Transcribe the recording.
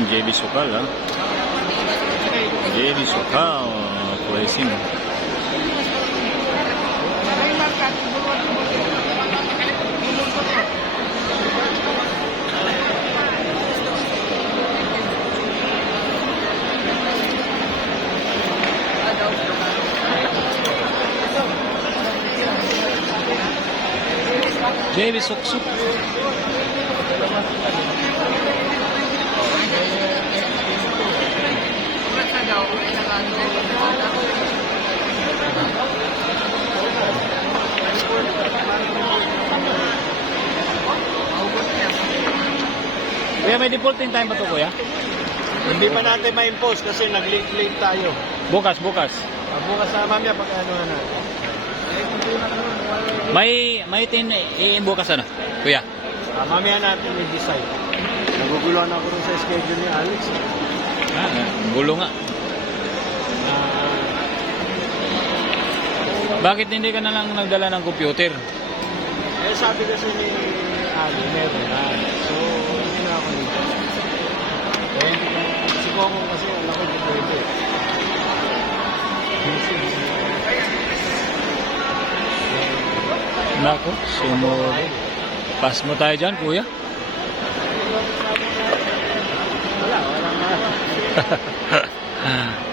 Yan, JB Sukal, ha? JB Sukal, pricing. JB Suksuk. Kuya, may defaulting time ba ito, kuya? Hindi pa natin ma-impose kasi nag-late tayo. Bukas. Bukas na mamaya pag ano na. May bukas ano, kuya? Mamaya natin i-decide. Naguguluhan ako rin sa schedule ni Alex. Gulo nga. Bakit hindi ka na lang nagdala ng computer? Sabi kasi ni Ali, meron na. So, hindi na ako dito. Si Coco kasi, alam ko, hindi pwede. Nako, sumuro. Pass mo tayo dyan, kuya. Wala na.